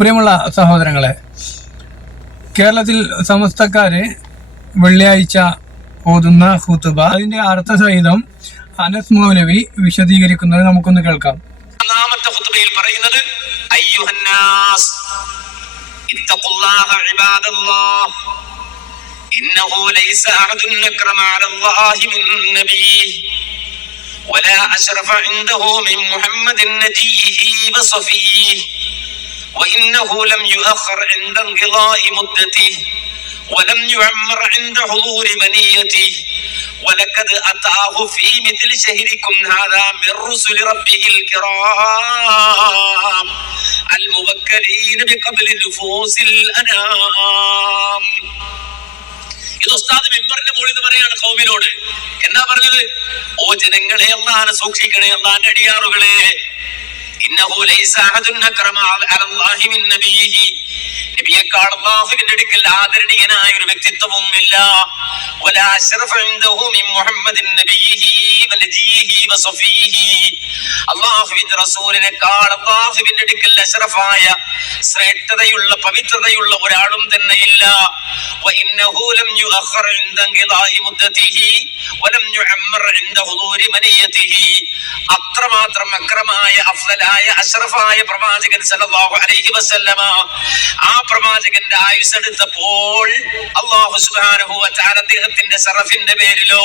പ്രിയമുള്ള സഹോദരങ്ങളെ, കേരളത്തിൽ സമസ്തക്കാര് വെള്ളിയാഴ്ച ഓതുന്ന ഖുതുബ അതിന്റെ അർത്ഥസഹിതം അനസ് മൗലവി വിശദീകരിക്കുന്നത് നമുക്കൊന്ന് കേൾക്കാം. ഒന്നാമത്തെ ഖുതുബയിൽ പറയുന്നത് അയ്യുഹന്നാസ് ഇത്തഖുല്ലാഹ ഇബാദല്ലാഹ് ഇന്നഹു ലൈസ അഹദുൻ അക്രമ അലല്ലാഹി മിൻ നബിയ്യിഹി വലാ അശ്റഫ ഇൻദഹു മിൻ മുഹമ്മദിൻ നബിയ്യിഹി വസഫിയ്യിഹി وإنه لم يؤخر عند انقضاء مدته ولم يعمر عند حضور منيته ولقد أتاه في مثل شهركم هذا من رسل ربه الكرام الموكلين بقبل نفوس الأنام. ഇത് ഉസ്താദ് മെമ്പറിന്റെ മുകളിൽ നിന്ന് പറയാണ് ഖൗമിനോട്. എന്താ പറഞ്ഞത്? ഓ ജനങ്ങളെ, അല്ലാഹനെ സൂക്ഷിക്കണേ, അല്ലാഹന്റെ അടിയാറുകളെ. ഇന്നഹു ലൈസ അഹദുൻ അക്രമ അലല്ലാഹി മിൻ നബിയ്യിഹി, നബിയേക്കാൾ അല്ലാഹുവിന്റെ അടുക്കൽ ആദരണീയനായ ഒരു വ്യക്തിത്വവും ഇല്ല. വലാ അശ്റഫ ഇൻദഹു മിൻ മുഹമ്മദിൻ നബിയ്യിഹി വനജിയിഹി വസഫിയിഹി, അല്ലാഹുവിന്റെ റസൂലിനെക്കാൾ അല്ലാഹുവിന്റെ അടുക്കൽ അശ്റഫായ ശ്രേഷ്ഠതയുള്ള പവിത്രതയുള്ള ഒരാളും തന്നെ ഇല്ല. വഇന്നഹു ലം യുഅഖർ ഇൻദ ഇൻഖിദാഇ മുദ്ദതിഹി വലം യുഅമ്മർ ഇൻദ ഹുദൂരി മനിയതിഹി, അത്രമാത്രം അക്രമായ അഫ്ളലായ അഷ്റഫായ പ്രവാചകൻ സല്ലല്ലാഹു അലൈഹി വസല്ലമ, ആ പ്രവാചകന്റെ ആയുസ് എടുത്തപ്പോൾ അല്ലാഹു സുബ്ഹാനഹു വ തആല അദ്ദേഹത്തിന്റെ ശറഫിന്റെ പേരിലോ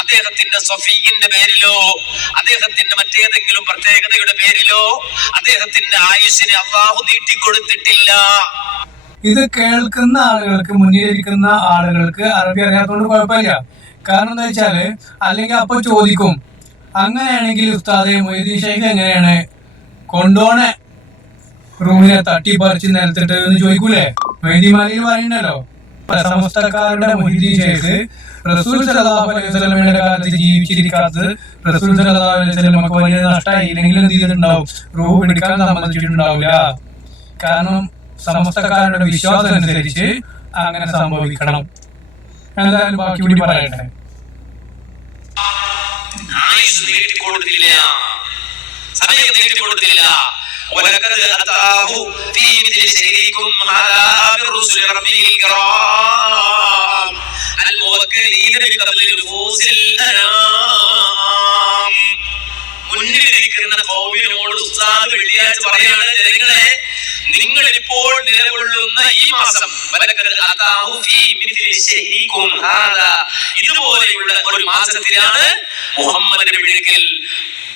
അദ്ദേഹത്തിന്റെ സഫീന്റെ പേരിലോ അദ്ദേഹത്തിന്റെ മറ്റേതെങ്കിലും പ്രത്യേകതയുടെ പേരിലോ അദ്ദേഹത്തിന്റെ ആയുസ്സിനെ അല്ലാഹു നീട്ടിക്കൊടുത്തിട്ടില്ല. ഇത് കേൾക്കുന്ന ആളുകൾക്ക്, മുന്നിലിരിക്കുന്ന ആളുകൾക്ക് അറബി അറിയാത്തതുകൊണ്ട് കുഴപ്പമില്ല. കാരണം എന്താ വെച്ചാല്, അല്ലെങ്കിൽ അപ്പൊ ചോദിക്കും, അങ്ങനെയാണെങ്കിൽ ഉസ്താദെ മൊയ്തീൻ ശൈഖ് എങ്ങനെയാണ് കൊണ്ടോണ റൂമിനെ തട്ടിപ്പറിച്ച് നിലത്തിട്ട് എന്ന് ചോദിക്കൂലേ? മൊയ്തീൻ മാലിയിൽ പറയണ്ടല്ലോ, സമസ്തക്കാരുടെ മൊയ്തീൻ ശൈഖ് റസൂൽ സല്ലല്ലാഹു അലൈഹി വസല്ലമയുടെ കാലത്ത് ജീവിച്ചിരിക്കാത്തത് റസൂൽ സല്ലല്ലാഹു അലൈഹി വസല്ലമക്ക് വലിയ നഷ്ടമായി. ഇല്ലെങ്കിലും എന്ത് ചെയ്തിട്ടുണ്ടാവും? റൂഹ് പിടിക്കാൻ സമ്മതിച്ചിട്ടുണ്ടാവില്ല. കാരണം സമസ്തക്കാരുടെ വിശ്വാസം അനുസരിച്ച് അങ്ങനെ സംഭവിക്കണം. എന്തായാലും ബാക്കി കൂടി പറയട്ടെ. സമയം നീട്ടിക്കൊടുത്തില്ല. ولقد أتاه في مثل شهركم هذا من رسل ربه الكرام الموكلين بقبل نفوس الأنام. മുന്നിലിരിക്കുന്ന ഖൗമിനോട് ഉസ്താദ് വെള്ളിയാഴ്ച പറയാണ്, ജനങ്ങളെ, നിങ്ങൾ ഇപ്പോൾ നിലകൊള്ളുന്ന ഈ മാസം ഇതുപോലെയുള്ള ഒരു മാസത്തിലാണ് മുഹമ്മദിന്റെ അടുക്കൽ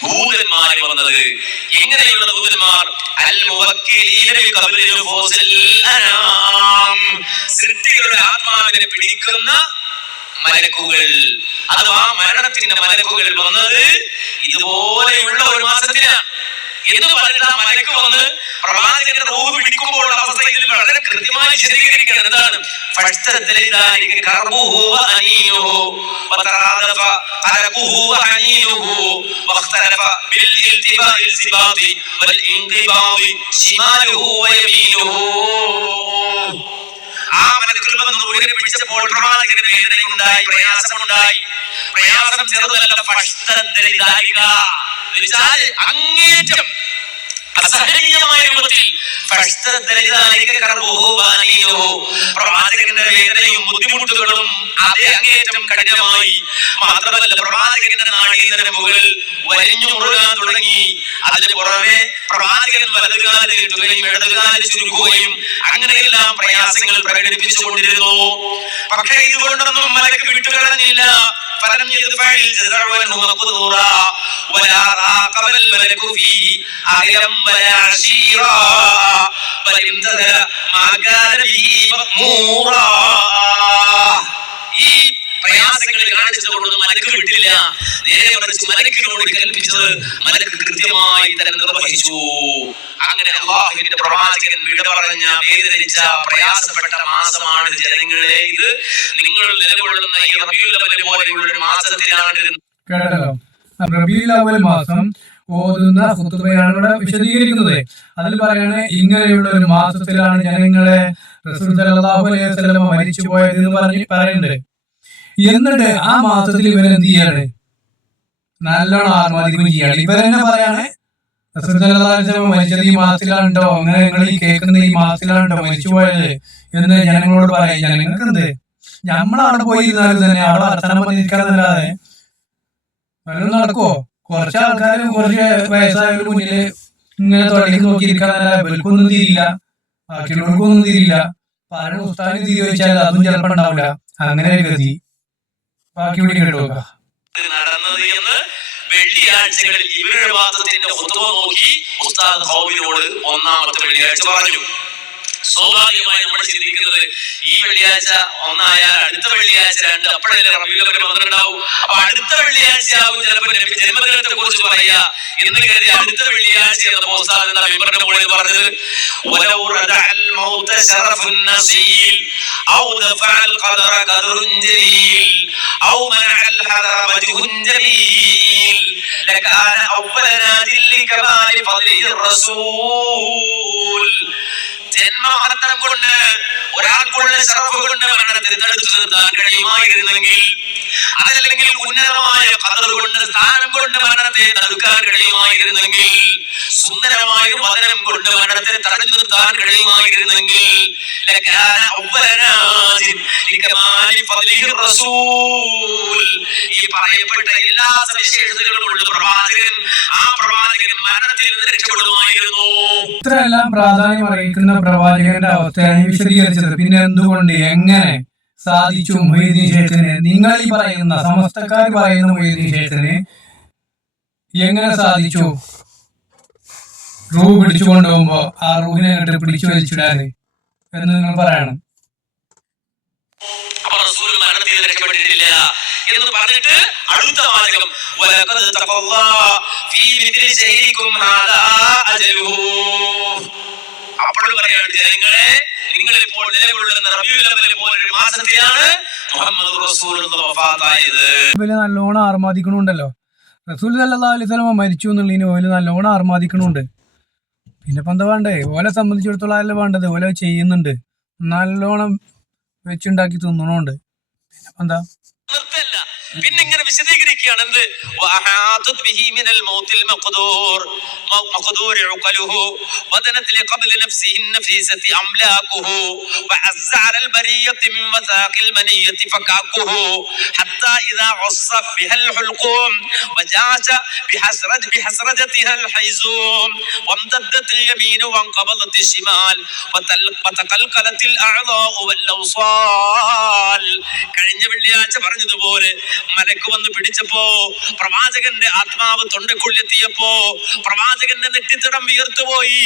ദൂതന്മാർ വന്നത്. എങ്ങനെയുള്ള ദൂതന്മാർ? സൃഷ്ടികളുടെ ആത്മാവിനെ പിടിക്കുന്ന മലക്കുകൾ, അഥവാ മരണത്തിന്റെ മലക്കുകൾ വന്നത് ഇതുപോലെയുള്ള ഒരു മാസത്തിലാണ് എന്ന് പറഞ്ഞിട്ട് ആ മലക്ക് വന്ന് പ്രവാചകന്റെ റൂഹ് പിടിക്കുമ്പോഴുള്ള അവസ്ഥ ഇതിൽ വളരെ കൃത്യമായി വിശദീകരിക്കുകയാണ്. എന്താണ്? ആ മലക്കുകൾ വന്ന് റൂഹിനെ പിടിച്ചപ്പോൾ പ്രവാചകന് വേദനയുണ്ടായി, പ്രയാസമുണ്ടായി. പ്രയാസം ചെറുതല്ല, അങ്ങേറ്റം അസഹനീയമായ രൂപത്തിൽ പ്രവാചകന്റെ വേദനയും ബുദ്ധിമുട്ടുകളും അതേ അങ്ങേറ്റം കഠിനമായി. മാത്രമല്ല, പ്രവാചകന്റെ നാഡീനരമ്പുകൾ വരിഞ്ഞു മുറുകാൻ തുടങ്ങി. അതിന് പുറമെ പ്രവാചകൻ വലതുകാല് നീട്ടുകയും ഇടതുകാല് ചുരുക്കുകയും അങ്ങനെയെല്ലാം പ്രയാസങ്ങൾ പ്രകടിപ്പിച്ചുകൊണ്ടിരുന്നു. പക്ഷേ ഇതുകൊണ്ടൊന്നും മലക്ക് വിട്ടുകളഞ്ഞില്ല. فلم يدفع الجزع عنه مقدورا ولا راقب الملك فيه أهلا ولا عشيرا بل امتثل ما كان به مأمورا. ഈ പ്രയാസങ്ങൾ കാണിച്ചതുകൊണ്ടൊന്നും മലക്ക് വിട്ടില്ല. നേരെ മറിച്ച് മലക്കിനോട് കൽപ്പിച്ചത് മലക്ക് കൃത്യമായി തന്നെ നിർവഹിച്ചു. അങ്ങനെ അല്ലാഹുവിന്റെ പ്രവാചകൻ വിട പറഞ്ഞ, വേദനിച്ച, പ്രയാസപ്പെട്ട മാസമാണ് ജനങ്ങളെ. ഇത് നിങ്ങൾ നിലകൊള്ളുന്ന ഈ റബീഉൽ അവ്വൽ പോലെയുള്ള ഒരു മാസത്തിലാണ്. കേട്ടല്ലോ, റബീഉൽ അവ്വൽ മാസം ഓതുന്ന ഖുതുബയാണ് ഇവിടെ വിശദീകരിക്കുന്നത്. അതിൽ പറയാണ്, ഇങ്ങനെയുള്ള ഒരു മാസത്തിലാണ് ജനങ്ങളെ റസൂൽ സല്ലല്ലാഹു അലൈഹി വസല്ലം മരിച്ചു പോയത് എന്ന് പറയുന്നുണ്ട്. എന്നിട്ട് ആ മാസത്തിൽ ഇവരെന്ത് ചെയ്യാണ്? നല്ലോണം ആത്മാദിക്കുകയും ചെയ്യാണ്. ഇവരെന്നെ പറയാണ്, റസൂൽ സല്ലല്ലാഹു അലൈഹി വസല്ലം മരിച്ചത് ഈ മാസത്തിലാണ്ടോ, അങ്ങനെ നിങ്ങൾ ഈ കേൾക്കുന്ന ഈ മാസത്തിലാണ്ടോ മരിച്ചു പോയത് എന്ന് ജനങ്ങളോട് പറയാം. ജനങ്ങൾക്ക് എന്ത്, നമ്മളവിടെ പോയിരുന്നാലും തന്നെ അവിടെ വർത്തമാനം പറഞ്ഞിരിക്കാന്നല്ലാതെ വല്ലതും നടക്കുവോ? കുറച്ച് ആൾക്കാരും കുറച്ച് വയസ്സായവരുടെ മുന്നില് ഇങ്ങനെ തുടങ്ങി നോക്കിയിരിക്കാന്നല്ലാതെ ഇവർക്കൊന്നും തിരിയില്ല, ബാക്കിയുള്ളവർക്കൊന്നും തിരിയില്ല. പല ഉസ്താദിന് തിരി വെച്ചാൽ അതും ചിലപ്പോൾ ഉണ്ടാവില്ല. അങ്ങനെ ഗതി. ബാക്കി ഇവിടെ കേട്ടോക്ക. നടന്നത് എന്ന് വെള്ളിയാഴ്ചകളിൽ ഇവരുടെ വാദത്തിന്റെ ഹുതുബ നോക്കി ഉസ്താദ് ഖൗമിനോട് ഒന്നാമത്തെ വെള്ളിയാഴ്ച പറഞ്ഞു. സ്വാഭാവികമായി നമ്മൾ ചിന്തിക്കുന്നത് ഈ വെള്ളിയാഴ്ച ഒന്നായാൽ അടുത്ത വെള്ളിയാഴ്ച രണ്ട്, അപ്പോഴല്ലേ റബീഉൽ അവ്വൽ 12 അപ്പൊ അടുത്ത വെള്ളിയാഴ്ച ആവും ചിലപ്പോൾ ജന്മദിനത്തെ കുറിച്ച് പറയാ എന്ന് കരുതി അടുത്ത വെള്ളിയാഴ്ച എന്ന ഉസ്താദ് എന്ന വിവരണ മുകളിൽ പറഞ്ഞത് വലൗ റദഅൽ മൗത ശറഫുൻ നസീൽ ഔ ദഫഅൽ ഖദറ ഖദറുൻ ജലീൽ ഔ മനഅൽ ഹദറ വജ്ഹുൻ ജമീൽ ലകാന അവ്വല നാദിൽ ലികമാലി ഫദ്ലിർ റസൂൽ. ജന്മമഹത്വം കൊണ്ട് ഒരാൾക്കുള്ള ശറഫ് കൊണ്ട് മരണത്തെ തടുത്തു നിർത്താൻ കഴിയുമായിരുന്നെങ്കിൽ, അതല്ലെങ്കിൽ ഉന്നതമായ ഖദർ കൊണ്ട് സ്ഥാനം കൊണ്ട് മരണത്തെ തടുക്കാൻ കഴിയുമായിരുന്നെങ്കിൽ, സുന്ദരമായ വചനം കൊണ്ട് മരണത്തെ തടഞ്ഞു നിർത്താൻ കഴിയുമായിരുന്നെങ്കിൽ ലകാന അവ്വല നാദിൻ ലികമാലി ഫദ്ലിർ റസൂൽ. ഈ പറയപ്പെട്ട എല്ലാ സവിശേഷതകളുമുള്ള പ്രവാചകൻ, ആ പ്രവാചകൻ മരണത്തിൽ നിന്ന് രക്ഷപ്പെടുമായിരുന്നു. ഇത്രയെല്ലാം പ്രാധാന്യം അറിയിക്കുന്ന പ്രവാചകന്റെ അവസ്ഥയാണ് വിശദീകരിച്ചത്. പിന്നെ എന്തുകൊണ്ട്, എങ്ങനെ സാധിച്ചു മൊഹീദ്ദീൻ ശൈഖിന്, നിങ്ങൾ ഈ പറയുന്ന സമസ്തക്കാർ പറയുന്ന മൊഹീദ്ദീൻ ശൈഖിന് എങ്ങനെ സാധിച്ചു റൂഹ് പിടിച്ചു കൊണ്ടുപോകുമ്പോ ആ റൂഹിനെ കണ്ടിട്ട് പിടിച്ചു വലിച്ചിടാന് എന്ന് നിങ്ങൾ പറയണം. എന്ന് പറഞ്ഞിട്ട് അടുത്ത വാചകം വലഖദ് തഖല്ലാ ഫീ മിഥ്ലി ശൈഖികും ഹാദാ അജലുഹു. അപ്പോൾ പറയാണ്, ജനങ്ങളെ, നിങ്ങൾ ഇപ്പോൾ നിലകൊള്ളുന്ന റബീഉൽ അവ്വൽ പോലൊരു മാസത്തിലാണ് മുഹമ്മദ് റസൂലുള്ളാഹി വഫാത്തായത്. നല്ലോണം ആർമാദിക്കണുണ്ടല്ലോ. റസൂൽ സല്ലല്ലാഹു അലൈഹി വസല്ലം മരിച്ചു എന്നുള്ളതിന് ഓല് നല്ലോണം ആർമാദിക്കണുണ്ട്. പിന്നെ ഇപ്പം എന്താ വേണ്ടേ? ഓലെ സംബന്ധിച്ചിടത്തോളം അല്ല വേണ്ടത്, ഓലെ ചെയ്യുന്നുണ്ട്, നല്ലോണം വെച്ചുണ്ടാക്കി തിന്നണുണ്ട്. പിന്നെ എന്താ, പിന്നെ ഇങ്ങനെ വിശദീകരിക്കുകയാണ് എന്ത് വഅഹാതത് ബിഹി മിനൽ മൗതിൽ മഖ്ദൂർ മഖ്ദൂർ ഉഖലുഹു വദനത് ലിഖബ്ൽ നഫ്സിഹി നഫീസതി അംലാകുഹു വഅസ്സ അലൽ ബരിയതി മിൻ വസാഖിൽ മനിയതി ഫകാകുഹു ഹത്താ ഇദാ ഖസ്സ ബിഹൽ ഹുൽഖൂം വജാജ ബിഹസ്റജതിഹാ الحيزوم وامتدت اليمين وانقبضت الشمال وتقلقلت الاعضاء والاوصال. കഴിഞ്ഞ വെള്ളിയാഴ്ച പറഞ്ഞതുപോലെ മലക്ക് വന്ന് പിടിച്ചപ്പോ, പ്രവാചകന്റെ ആത്മാവ് തൊണ്ടക്കുള്ളിലെത്തിയപ്പോ പ്രവാചകന്റെ നെറ്റിത്തടം വിയർത്തുപോയി.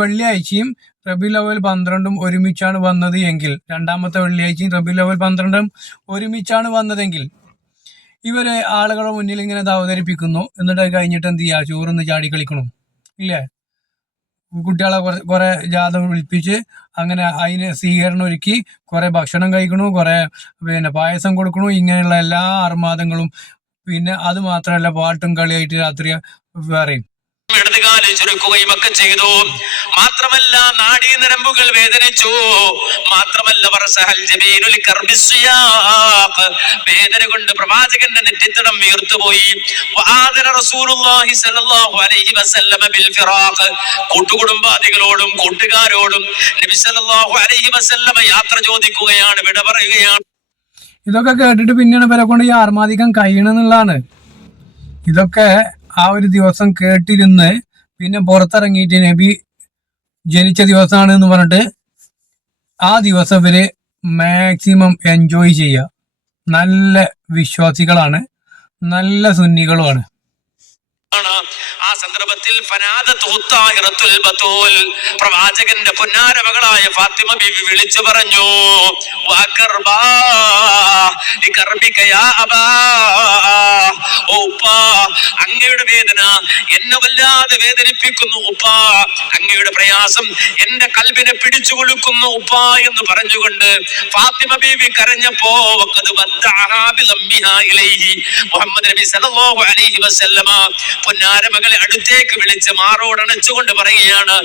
വെള്ളിയാഴ്ചയും റബീഉൽ അവ്വൽ 12 ഒരുമിച്ചാണ് വന്നത് എങ്കിൽ, രണ്ടാമത്തെ വെള്ളിയാഴ്ചയും റബീഉൽ അവ്വൽ 12 ഒരുമിച്ചാണ് വന്നതെങ്കിൽ, ഇവരെ ആളുകളുടെ മുന്നിൽ ഇങ്ങനെ അവതരിപ്പിക്കുന്നു. എന്നിട്ട് കഴിഞ്ഞിട്ട് എന്ത് ചെയ്യാ? ചോറൊന്ന് ചാടി കളിക്കണു ഇല്ലേ? കുട്ടികളെ കുറെ ജാഥ വിളിപ്പിച്ച് അങ്ങനെ അതിന് സ്വീകരണം ഒരുക്കി കുറെ ഭക്ഷണം കഴിക്കണു, കുറെ പായസം കൊടുക്കണു, ഇങ്ങനെയുള്ള എല്ലാ ആർമാദങ്ങളും. പിന്നെ അത് മാത്രമല്ല, പാട്ടും കളിയായിട്ട് രാത്രി വേറെയും ഇടതുകാല് ചുരുക്കുകയും ഒക്കെ ചെയ്തു. മാത്രമല്ല നാഡീനരമ്പുകൾ വേദനിച്ചു. മാത്രമല്ല വേദന കൊണ്ട് പ്രവാചകന്റെ നെറ്റിത്തടം വീർത്തുപോയി. കൂട്ടുകുടുംബാദികളോടും കൂട്ടുകാരോടും നബി സല്ലല്ലാഹു അലൈഹി വസല്ലമ യാത്ര ചോദിക്കുകയാണ്, വിട പറയുകയാണ്. ഇതൊക്കെ കേട്ടിട്ട് പിന്നെയാണ് ഇവരെ കൊണ്ട് ഈ ആർമാദിക്കാൻ കഴിയണമെന്നുള്ളതാണ്. ഇതൊക്കെ ആ ഒരു ദിവസം കേട്ടിരുന്ന് പിന്നെ പുറത്തിറങ്ങിയിട്ട് നബി ജനിച്ച ദിവസമാണ് എന്ന് പറഞ്ഞിട്ട് ആ ദിവസം ഇവര് മാക്സിമം എൻജോയ് ചെയ്യുക. നല്ല വിശ്വാസികളാണ്, നല്ല സുന്നികളുമാണ്. ആ സന്ദർഭത്തിൽ പ്രവാചകന്റെ പൊന്നാര മകളായ ഫാത്തിമ ബീവി വിളിച്ചു പറഞ്ഞു, അങ്ങയുടെ വേദന എന്നെ വല്ലാതെ വേദനിപ്പിക്കുന്നു ഉപ്പാ, അങ്ങയുടെ പ്രയാസം എന്റെ കൽബിനെ പിടിച്ചു കൊളുക്കുന്നു ഉപ്പാ എന്ന് പറഞ്ഞുകൊണ്ട് ഫാത്തിമ ബീവി കരഞ്ഞപ്പോ മുഹമ്മദ് നബി സല്ലല്ലാഹു അലൈഹി വസല്ലമ പൊന്നാര മകളെ അടുത്തേക്ക് വിളിച്ച് മാറോടണച്ചുകൊണ്ട് പറയുകയാണ്,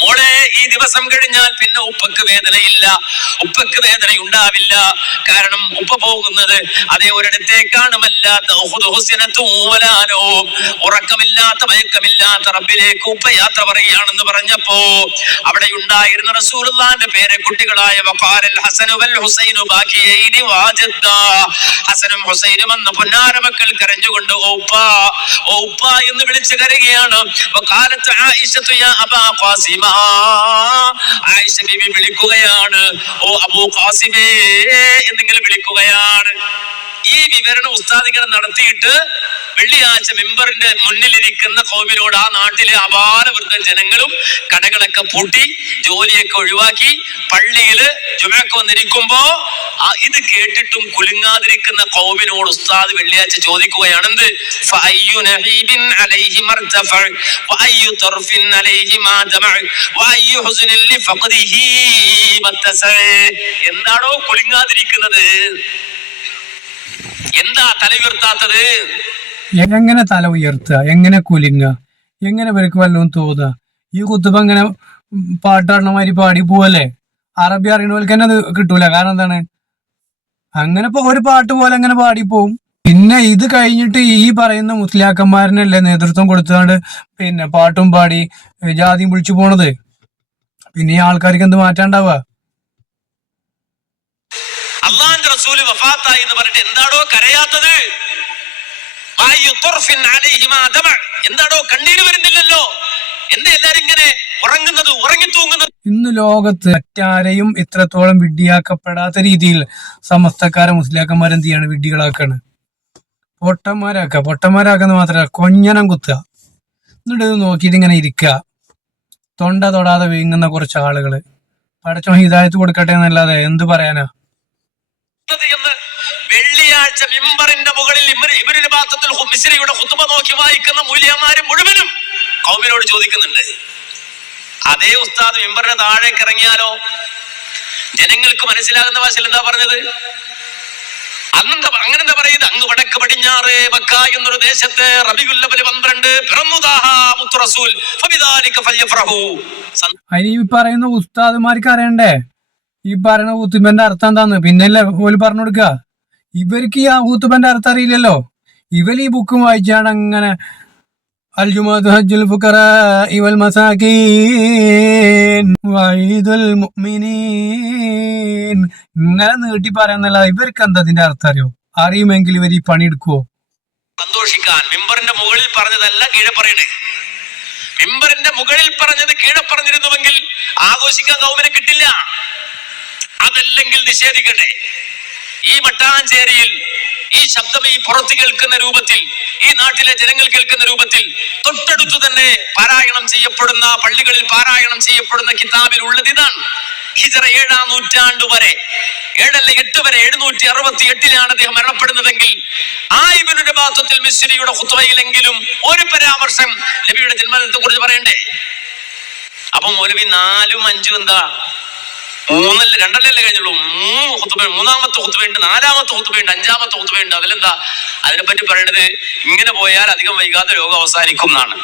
മോളെ ഈ ദിവസം കഴിഞ്ഞാൽ പിന്നെ ഉപ്പക്ക് വേദനയില്ല, ഉപ്പക്ക് വേദന ഉണ്ടാവില്ല. കാരണം ഉപ്പ പോകുന്നത് അതേ ഒരിടത്തേക്കാണ്. ഉറക്കമില്ലാത്ത മയക്കമില്ലാത്ത റബ്ബിലേക്ക് ഉപ്പ യാത്ര പറയുകയാണെന്ന് പറഞ്ഞപ്പോ അവിടെ ഉണ്ടായിരുന്ന റസൂലുള്ളാഹിന്റെ പേരക്കുട്ടികളായ ഹസനും ഹുസൈനും എന്ന പൊന്നാര മക്കൾ കരഞ്ഞുകൊണ്ട് ഓ ഉപ്പ എന്ന് വിളിച്ചു കരയുകയാണ്. ആയിഷ ബീവി വിളിക്കുകയാണ്, ഓ അബൂ ഖാസിമേ എന്നിങ്ങനെ വിളിക്കുകയാണ്. ഈ വിവരണം ഉസ്താദികൾ നടത്തിയിട്ട് വെള്ളിയാഴ്ച മെമ്പറിന്റെ മുന്നിലിരിക്കുന്ന കൗമിനോട് ആ നാട്ടിലെ അപാരവൃദ്ധ ജനങ്ങളും കടകളൊക്കെ പൂട്ടി ജോലിയൊക്കെ ഒഴിവാക്കി പള്ളിയില് ജുമഅക്ക് വന്നിരിക്കുമ്പോ ഇത് കേട്ടിട്ടും കുലുങ്ങാതിരിക്കുന്ന കൗമിനോട് ഉസ്താദ് വെള്ളിയാഴ്ച ചോദിക്കുകയാണ്, എന്ത് എന്താണോ കുലുങ്ങാതിരിക്കുന്നത്, എന്താ തല ഉയർത്താത്തത്? എങ്ങനെ തല ഉയർത്തുക, എങ്ങനെ കുലുങ്ങുക, എങ്ങനെ ഇവർക്ക് വല്ലതും തോന്നുക? ഈ കുത്തുബ ഇങ്ങനെ പാട്ടാടണ മാതിരി പാടി പോവല്ലേ? അറബി അറിയണവർക്ക് തന്നെ അത് കിട്ടൂല. കാരണം എന്താണ്, അങ്ങനെ ഇപ്പൊ ഒരു പാട്ട് പോലെ അങ്ങനെ പാടിപ്പോവും. പിന്നെ ഇത് കഴിഞ്ഞിട്ട് ഈ പറയുന്ന മുസ്ലിയാക്കന്മാരനല്ലേ നേതൃത്വം കൊടുത്തുകൊണ്ട് പിന്നെ പാട്ടും പാടി ജാതിയും വിളിച്ചു പോണത്. പിന്നെ ഈ ആൾക്കാർക്ക് എന്ത് മാറ്റാണ്ടാവുക? അള്ളാന്റെ റസൂല് വഫാത്തായി എന്ന് പറഞ്ഞിട്ട് എന്താണോ കരയാത്തത്? എന്താണോ കണ്ണീര് വരുന്നില്ലല്ലോ? എന്താ എല്ലാരും ഇങ്ങനെ ഉറങ്ങുന്നത്, ഉറങ്ങിത്തൂങ്ങുന്നത്? ഇന്ന് ലോകത്ത് മറ്റാരെയും ഇത്രത്തോളം വിഡ്ഢിയാക്കപ്പെടാത്ത രീതിയിൽ സമസ്തക്കാരെ മുസ്ലിയാക്കന്മാരെന്ത് ചെയ്യാണ്? വിഡ്ഢികളാക്കാണ്, പൊട്ടന്മാരാക്കുന്ന മാത്രമല്ല കൊഞ്ഞനം കുത്തുക. എന്നിട്ട് ഇത് നോക്കിയിട്ട് ഇങ്ങനെ ഇരിക്കുക, തൊണ്ട തൊടാതെ വീങ്ങുന്ന കുറച്ച് ആളുകള്. പടച്ചോൻ ഹിദായത്ത് കൊടുക്കട്ടെ എന്നല്ലാതെ എന്ത് പറയാനാ? വെള്ളിയാഴ്ച മിമ്പറിന്റെ മുകളിൽ ഇബ്നുൽ ബാത്തത്തുൽ മിസ്രിയുടെ ഖുതുബ നോക്കി വായിക്കുന്ന മൂല്യന്മാര് മുഴുവനും ഖൗമിനോട് ചോദിക്കുന്നുണ്ട്. അതേ ഉസ്താദ് മിമ്പറിന്റെ താഴേക്ക് ഇറങ്ങിയാലോ ജനങ്ങൾക്ക് മനസ്സിലാകുന്ന ഭാഷയിൽ എന്താ പറഞ്ഞത്? അങ്ങനെ എന്താ പറയുന്നത്? അങ്ങ് വടക്ക് പടിഞ്ഞാറ് മക്ക എന്നൊരു ദേശത്ത് റബീഉൽ അവ്വൽ 12 പിറന്നതാഹാ മുത്തു റസൂൽ ഫബിദാലിക ഫൽയഫറഹു. ഈ പറയുന്ന ഉസ്താദുമാർക്ക് അറിയണ്ടേ ഈ പറയുന്ന ഖുതുബന്റെ അർത്ഥം എന്താന്ന്? പിന്നല്ലേ ഓല് പറഞ്ഞു കൊടുക്ക. ഇവർക്ക് ഈ ആ ഖുതുബന്റെ അർത്ഥം അറിയില്ലല്ലോ. ഇവർ ഈ ബുക്കും വായിച്ചാണ് അങ്ങനെ അൽ ജുമുഅത്തു ഹജ്ജുൽ ഫുഖറാഇ വൽ മസാകീൻ വഈദുൽ മുഅ്മിനീൻ ഇങ്ങനെ നീട്ടി പറയാന്നല്ല. ഇവർക്ക് എന്താ അതിന്റെ അർത്ഥം അറിയോ? അറിയുമെങ്കിൽ ഇവർ ഈ പണി എടുക്കുവോ? സന്തോഷിക്കാൻ മിമ്പറിന്റെ മുകളിൽ പറഞ്ഞതല്ല കീഴെ പറയണേ. മിമ്പറിന്റെ മുകളിൽ പറഞ്ഞത് കീഴെ പറഞ്ഞിരുന്നുവെങ്കിൽ ആഘോഷിക്കാൻ കൗമിനെ കിട്ടില്ല. അതല്ലെങ്കിൽ നിഷേധിക്കട്ടെ. ഈ മട്ടാഞ്ചേരിയിൽ ഈ ശബ്ദം ഈ പുറത്ത് കേൾക്കുന്ന രൂപത്തിൽ, ഈ നാട്ടിലെ ജനങ്ങൾ കേൾക്കുന്ന രൂപത്തിൽ തൊട്ടടുത്തു തന്നെ പാരായണം ചെയ്യപ്പെടുന്ന പള്ളികളിൽ പാരായണം ചെയ്യപ്പെടുന്ന കിതാബിൽ ഉള്ളത് ഇതാണ്. ഹിജ്റ 7-ാം നൂറ്റാണ്ട് വരെ 7 വരെ 768 അദ്ദേഹം മരണപ്പെടുന്നതെങ്കിൽ ആ ഇബ്നുൽ ബാത്തത്തുൽ മിസ്രിയുടെ ഖുത്ബയിലെങ്കിലും ഒരു പരാമർശം നബിയുടെ ജന്മദിനത്തെ കുറിച്ച് പറയണ്ടേ? അപ്പൊ മൗലവി 4ഉം 5ഉം എന്താ 2 കഴിഞ്ഞുള്ളൂ. 3-ാമത്തെ ഖുത്ബയുണ്ട്, 4-ാമത്തെ ഖുത്ബയുണ്ട്, 5-ാമത്തെ ഖുത്ബയുണ്ട്. അതിലെന്താ അതിനെപ്പറ്റി പറയണത്? ഇങ്ങനെ പോയാൽ അധികം വൈകാതെ ലോകം അവസാനിക്കും എന്നാണ്.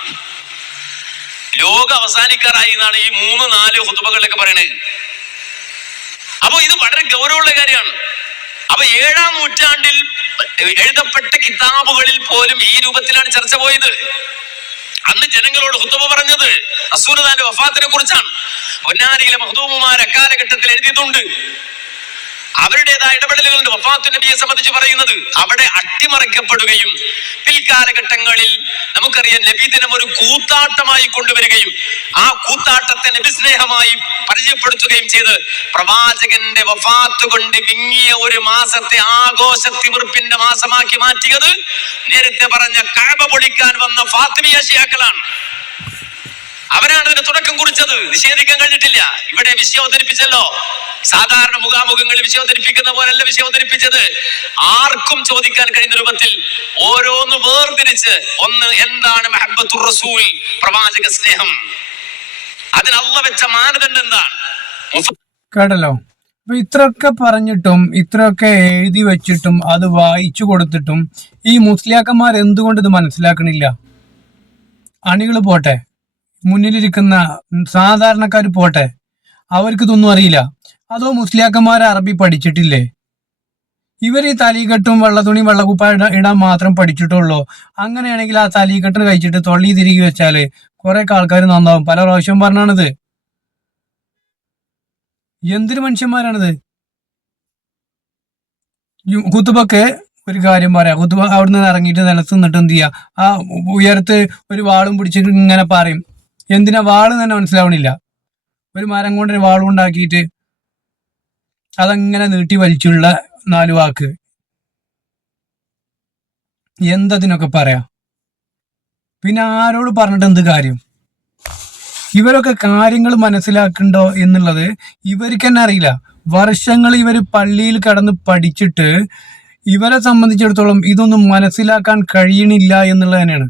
ലോകം അവസാനിക്കാറായി എന്നാണ് ഈ 3-4 ഖുത്ബകളിലൊക്കെ പറയണത്. അപ്പൊ ഇത് വളരെ ഗൗരവമുള്ള കാര്യമാണ്. അപ്പൊ 7-ാം നൂറ്റാണ്ടിൽ എഴുതപ്പെട്ട കിതാബുകളിൽ പോലും ഈ രൂപത്തിലാണ് ചർച്ച പോയത്. അന്ന് ജനങ്ങളോട് ഖുതുബ പറഞ്ഞത് റസൂലുള്ളാഹിന്റെ വഫാത്തിനെ കുറിച്ചാണ്. പൊന്നാനിയിലെ മഖ്ദൂമുമാർ അക്കാലഘട്ടത്തിൽ എഴുതിയിട്ടുണ്ട്. അവരുടേതായ ഇടപെടലുകളുണ്ട്. വഫാത്തു നബിയെ സംബന്ധിച്ച് പറയുന്നത് അവിടെ അട്ടിമറിക്കപ്പെടുകയും പിൽക്കാലഘട്ടങ്ങളിൽ നമുക്കറിയാം നബിദിനം ഒരു കൂത്താട്ടമായി കൊണ്ടുവരികയും ആ കൂത്താട്ടത്തെ നബിസ്നേഹമായി പരിചയപ്പെടുത്തുകയും ചെയ്ത് പ്രവാചകന്റെ വഫാത്ത് കൊണ്ട് വിങ്ങിയ ഒരു മാസത്തെ ആഘോഷ തിമിർപ്പിന്റെ മാസമാക്കി മാറ്റിയത് നേരത്തെ പറഞ്ഞ കഅബ പൊളിക്കാൻ വന്ന ഫാത്തിമിയ ശിയാക്കളാണ്. അവരാണ് ഇതിന് തുടക്കം കുറിച്ചത്. നിഷേധിക്കാൻ കഴിഞ്ഞിട്ടില്ല. ഇവിടെ വിഷയം അവതരിപ്പിച്ചല്ലോ. സാധാരണ മുഖാമുഖങ്ങളിൽ വിഷയം അവതരിപ്പിക്കുന്ന പോലല്ല വിഷയം അവതരിപ്പിച്ചത്. ആർക്കും ചോദിക്കാൻ കഴിയുന്ന രൂപത്തിൽ ഓരോന്ന് വേർതിരിച്ച്, ഒന്ന് എന്താണ് മഹബ്ബത്തുർ റസൂൽ, പ്രവാചക സ്നേഹം, അതിന് അല്ലാഹു വെച്ച മാനദണ്ഡം എന്താണ്? കേട്ടല്ലോ. അപ്പൊ ഇത്രയൊക്കെ പറഞ്ഞിട്ടും ഇത്രയൊക്കെ എഴുതി വെച്ചിട്ടും അത് വായിച്ചു കൊടുത്തിട്ടും ഈ മുസ്ലിയാക്കന്മാർ എന്തുകൊണ്ട് ഇത് മനസ്സിലാക്കണില്ല? അണികൾ പോട്ടെ, മുന്നിലിരിക്കുന്ന സാധാരണക്കാർ പോട്ടെ, അവർക്ക് ഇതൊന്നും അറിയില്ല. അതോ മുസ്ലിയാക്കന്മാരെ അറബി പഠിച്ചിട്ടില്ലേ? ഇവർ ഈ തലീകെട്ടും വെള്ളത്തുണി വെള്ളക്കുപ്പായ ഇടാൻ മാത്രം പഠിച്ചിട്ടുള്ളൂ. അങ്ങനെയാണെങ്കിൽ ആ തലീകെട്ടിന് കഴിച്ചിട്ട് തൊള്ളി തിരികെ വെച്ചാല് കുറെ ആൾക്കാർ നന്നാവും. പല പ്രാവശ്യം പറഞ്ഞാണിത്. എന്തൊരു മനുഷ്യന്മാരാണിത്. കുത്തുബൊക്കെ ഒരു കാര്യം പറയാം. കുത്തുബ അവിടുന്ന് ഇറങ്ങിയിട്ട് നിലത്ത് നിന്നിട്ട് എന്ത് ചെയ്യാ, ആ ഉയരത്ത് ഒരു വാളും പിടിച്ചിട്ട് ഇങ്ങനെ പറയും. എന്തിനാ വാള് തന്നെ മനസ്സിലാവണില്ല. ഒരു മരം കൊണ്ട് ഒരു വാളും ഉണ്ടാക്കിയിട്ട് അതങ്ങനെ നീട്ടി വലിച്ചുള്ള 4 വാക്ക്. എന്തതിനൊക്കെ പറയാം. പിന്നെ ആരോട് പറഞ്ഞിട്ട് എന്ത് കാര്യം? ഇവരൊക്കെ കാര്യങ്ങൾ മനസ്സിലാക്കണ്ടോ എന്നുള്ളത് ഇവർക്ക് തന്നെ അറിയില്ല. വർഷങ്ങൾ ഇവർ പള്ളിയിൽ കിടന്ന് പഠിച്ചിട്ട് ഇവരെ സംബന്ധിച്ചിടത്തോളം ഇതൊന്നും മനസ്സിലാക്കാൻ കഴിയണില്ല എന്നുള്ളത് തന്നെയാണ്.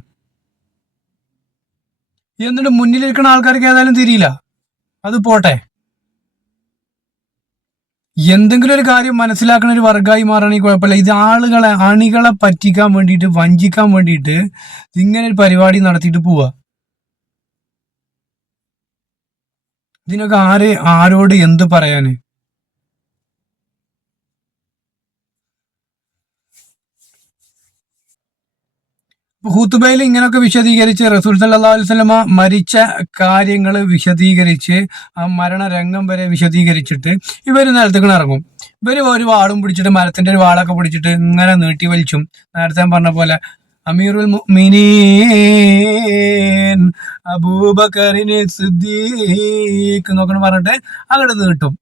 എന്നിട്ട് മുന്നിലിരിക്കുന്ന ആൾക്കാർക്ക് ഏതായാലും തിരിയില്ല. അത് പോട്ടെ, എന്തെങ്കിലും ഒരു കാര്യം മനസ്സിലാക്കുന്ന ഒരു വർഗമായി മാറണമെങ്കിൽ കുഴപ്പമില്ല. ഇത് അണികളെ പറ്റിക്കാൻ വേണ്ടിയിട്ട്, വഞ്ചിക്കാൻ വേണ്ടിയിട്ട് ഇങ്ങനെ ഒരു പരിപാടി നടത്തിയിട്ട് പോവുക. ഇതിനൊക്കെ ആരോട് എന്ത് പറയാന്? ഹുത്തുബയിൽ ഇങ്ങനെയൊക്കെ വിശദീകരിച്ച് റസൂൽ സല്ലല്ലാഹു അലൈഹി വസല്ലമ മരിച്ച കാര്യങ്ങൾ വിശദീകരിച്ച് ആ മരണരംഗം വരെ വിശദീകരിച്ചിട്ട് ഇവർ നിലത്തേക്ക് ഇറങ്ങും. ഇവർ ഒരു വാളും പിടിച്ചിട്ട്, മരത്തിന്റെ ഒരു വാളൊക്കെ പിടിച്ചിട്ട് ഇങ്ങനെ നീട്ടി വലിച്ചും, നേരത്തെ ഞാൻ പറഞ്ഞ പോലെ അമീറുൽ മുഅ്മിനീൻ അബൂബക്കറിന് സിദ്ദീഖ് എന്നൊക്കെ പറഞ്ഞിട്ട് അങ്ങോട്ട് നീട്ടും.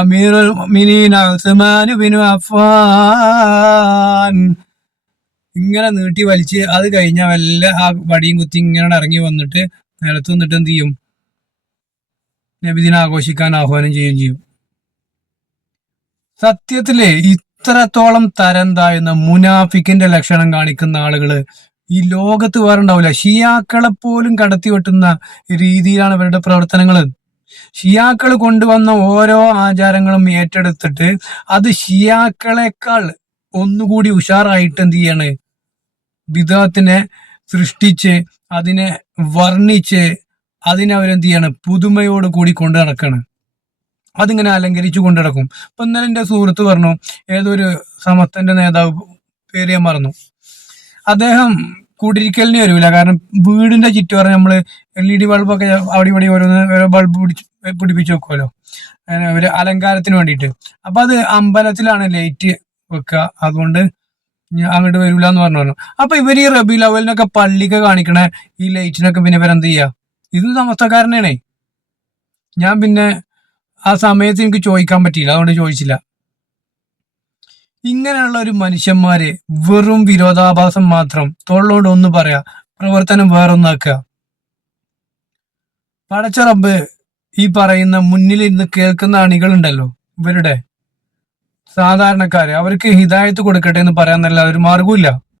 അമീറുൽ മുഅ്മിനീൻ ഉസ്മാൻ ബിൻ അഫ്ഫാൻ ഇങ്ങനെ നീട്ടി വലിച്ച് അത് കഴിഞ്ഞാൽ വല്ല ആ വടിയും കുത്തി ഇങ്ങനെ ഇറങ്ങി വന്നിട്ട് നിലത്ത് നിന്നിട്ട് എന്ത് ചെയ്യും? നബിദിനം ആഘോഷിക്കാൻ ആഹ്വാനം ചെയ്യുകയും ചെയ്യും. സത്യത്തില് ഇത്രത്തോളം തരം താഴ്ന്ന മുനാഫിക്കിന്റെ ലക്ഷണം കാണിക്കുന്ന ആളുകള് ഈ ലോകത്ത് വേറെ ഉണ്ടാവില്ല. ഷിയാക്കളെ പോലും കടത്തി വെട്ടുന്ന രീതിയിലാണ് ഇവരുടെ പ്രവർത്തനങ്ങൾ. ഷിയാക്കൾ കൊണ്ടുവന്ന ഓരോ ആചാരങ്ങളും ഏറ്റെടുത്തിട്ട് അത് ഷിയാക്കളെക്കാൾ ഒന്നുകൂടി ഉഷാറായിട്ട് എന്ത് ചെയ്യാണ്? ബിദഅത്തിനെ സൃഷ്ടിച്ച് അതിനെ വർണ്ണിച്ച് അതിനെ അവരെന്ത് ചെയ്യാണ്? പുതുമയോട് കൂടി കൊണ്ടു നടക്കാണ്. അതിങ്ങനെ അലങ്കരിച്ചു കൊണ്ടു നടക്കും. ഇപ്പൊ ഇന്നലെ എന്റെ സുഹൃത്ത് പറഞ്ഞു, ഏതൊരു സമസ്തന്റെ നേതാവ്, പേര് ഞാൻ മറന്നു, അദ്ദേഹം കുടിരിക്കലിന് വരൂല. കാരണം വീടിന്റെ ചുറ്റുപാട് നമ്മള് LED ബൾബൊക്കെ അവിടെ ഇവിടെ ഓരോ ബൾബ് പിടിപ്പിച്ച് വെക്കുമല്ലോ, ഒരു അലങ്കാരത്തിന് വേണ്ടിയിട്ട്. അപ്പൊ അത് അമ്പലത്തിലാണ് ലൈറ്റ് വെക്കുക, അതുകൊണ്ട് അങ്ങോട്ട് വരൂല എന്ന് പറഞ്ഞു. അപ്പൊ ഇവർ ഈ റബീഉൽ അവ്വലിനൊക്കെ പള്ളിക്ക് കാണിക്കണ ഈ ലൈറ്റിനൊക്കെ പിന്നെ ഇവരെന്ത് ചെയ്യാ? ഇത് സമസ്തക്കാരനാണേ. ഞാൻ പിന്നെ ആ സമയത്ത് എനിക്ക് ചോദിക്കാൻ പറ്റിയില്ല, അതുകൊണ്ട് ചോദിച്ചില്ല. ഇങ്ങനെയുള്ള ഒരു മനുഷ്യന്മാര് വെറും വിരോധാഭാസം മാത്രം, തൊള്ളോണ്ട് ഒന്ന് പറയാ, പ്രവർത്തനം വേറൊന്നാക്കുക. പടച്ച റബ്ബ് ഈ പറയുന്ന മുന്നിലിരുന്ന് കേൾക്കുന്ന അണികളുണ്ടല്ലോ, ഇവരുടെ സാധാരണക്കാര്, അവർക്ക് ഹിദായത്ത് കൊടുക്കട്ടെ എന്ന് പറയാന്നല്ല ഒരു മാർഗമില്ല.